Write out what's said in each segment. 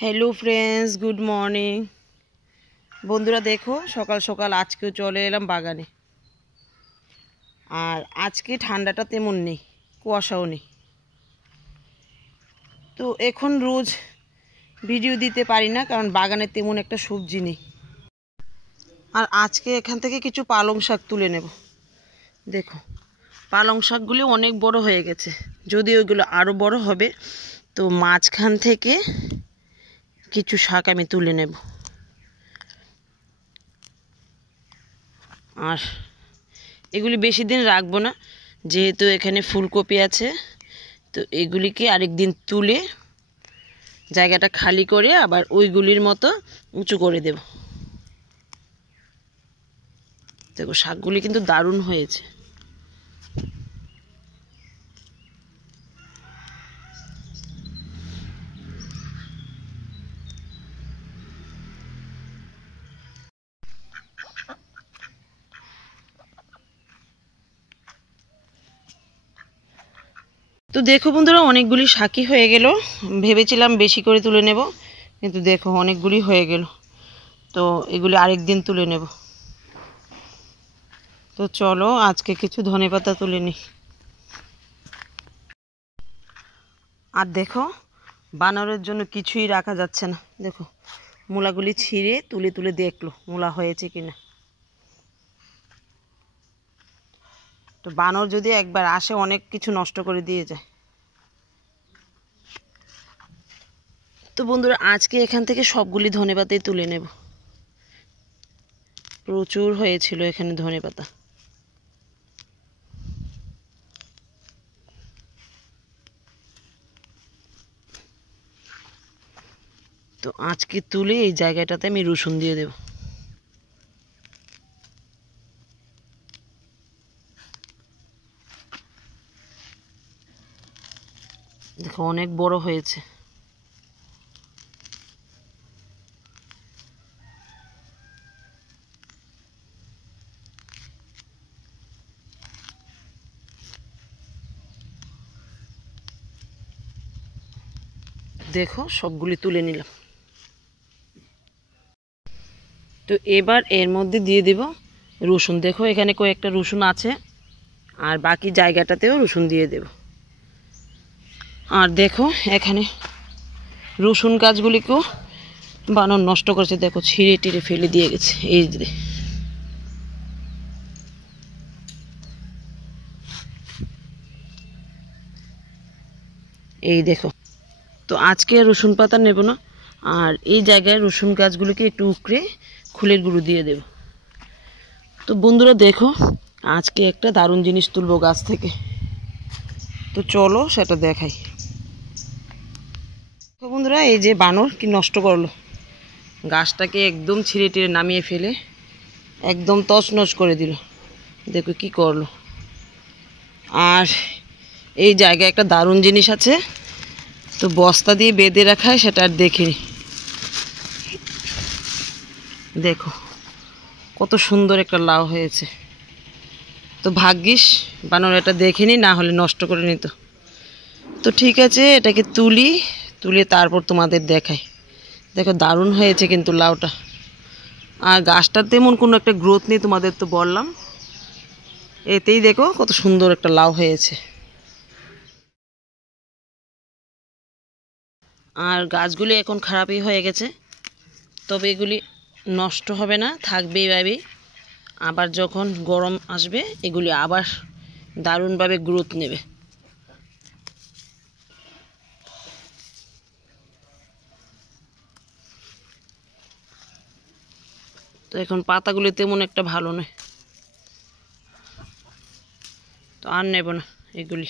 Hello friends good morning बंधुरा देखो सकाल सकाल आज के चले एलाम बागाने और आज के ठंडाटा तेमन नहीं कुयाशाओ नहीं तो एखन रोज भिडियो दीते पारी ना कारण बागाने तेमन एक सब्जी नहीं और आज के एखान थेके किछु पालंग शाक तुले नेब देखो पालंग शाकगुलो अनेक बड़ो हये गेछे यदिओ एगुलो आरो बड़ो होबे तो माझखान थेके किछु शाक आमी तुले नेब और एगुली बेशी दिन राखबो ना जेहेतु एखाने फुलकपि आछे तो एगुलिके आरेक दिन तुले जायगाटा खाली करे आबार ओइगुलिर मतो उঁচু करे देब। देखो शाकगुली किन्तु दारुण हयेछे। तो देखो बंधुरा अनेकगुली शाकी हये गेल भेबेछिलाम बेशी करे तुले नेब किन्तु देखो अनेकगुली हये गेल तो एगुली आरेक दिन तुले नेब। तो चलो आज के किछु धनेपाता तुले नि और देखो बानरेर जोन्नो किछुई राखा जाच्छे ना देखो मूलागुली छिड़े तुले तुले देखलो मूला हयेछे किना। तो बानर यदि एकबार आसे अनेक किछु नष्ट करे दिए जाए। तो बंधुरा आज के एखान थेके सबगुली धनेपाताई तुले नेब प्रचुर हयेछिलो एखाने धनेपाता। तो आज के तुले এই জায়গাটাতে আমি রসুন দিয়ে দেব। देखो अनेक बड़ो হয়েছে। देखो सबगुली तुले निलाम। तो एबार एर मध्य दिए देब रसुन। देखो एखाने कयेकटा रसुन आछे और बाकी जायगाटातेও रसुन दिए देब। और देखो एखाने रसुन गाछगुलिकेও बानर नष्ट करेছে। देखो छिड़े टिड़े फेले दिए गेছে এই যে। এই देखो तो आज के रसुन पाता नेब ना और ये जगह रसुन गाछगुलोके एकटु उकड़े खुलेर गुঁড়ো दिए देब। तो बंधुरा देखो आज के एक दारुण जिनिस तुलबो गाछ थेके। तो चलो सेटा देखाई। तो बंधुरा ये जे बानर कि नष्ट करलो गाछटाके एकदम छिड़े टिड़े नामिए फेले एकदम तछनछ करे दिल। देखो कि करलो। और এই জায়গায় একটা দারুণ জিনিস আছে तो বস্তা দিয়ে বেঁধে রাখা হয় সেটা আর দেখিনি। দেখো কত সুন্দর একটা লাউ হয়েছে। তো ভাগ্যিস বানর এটা দেখেনি না হলে নষ্ট করে নিত। তো ঠিক আছে এটাকে তুলি তুলে তারপর তোমাদের দেখাই। দেখো দারুণ হয়েছে কিন্তু লাউটা। আর গাছটার তেমন কোনো একটা গ্রোথ নেই তোমাদের তো বললাম। এতেই দেখো কত সুন্দর একটা লাউ হয়েছে। আর গাছগুলি এখন খারাপই হয়ে গেছে তবে এগুলি নষ্ট হবে না থাকবে এইভাবেই। আবার যখন গরম আসবে এগুলি আবার দারুণভাবে গ্রোথ নেবে। তো এখন পাতাগুলি তেমন একটা ভালো নয় তো আর নেব না এগুলি।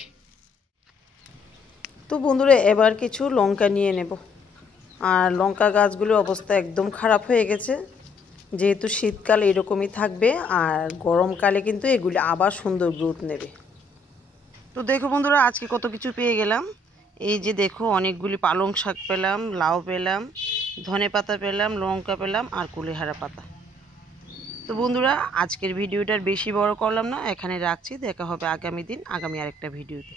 তো বন্ধুরা এবার কিছু লঙ্কা নিয়ে নেব। আর লঙ্কা গাছগুলোর অবস্থা একদম খারাপ হয়ে গেছে যেহেতু শীতকাল এরকমই থাকবে আর গরমকালে কিন্তু এগুলি আবার সুন্দর গ্রোথ নেবে। তো দেখো বন্ধুরা আজকে কত কিছু পেয়ে গেলাম। এই যে দেখো অনেকগুলি পালং শাক পেলাম, লাউ পেলাম, ধনেপাতা পেলাম, লঙ্কা পেলাম আর কুলেখাড়া পাতা। তো বন্ধুরা আজকের ভিডিওটার বেশি বড় করলাম না, এখানে রাখছি। দেখা হবে আগামী দিন আগামী আরেকটা ভিডিওতে।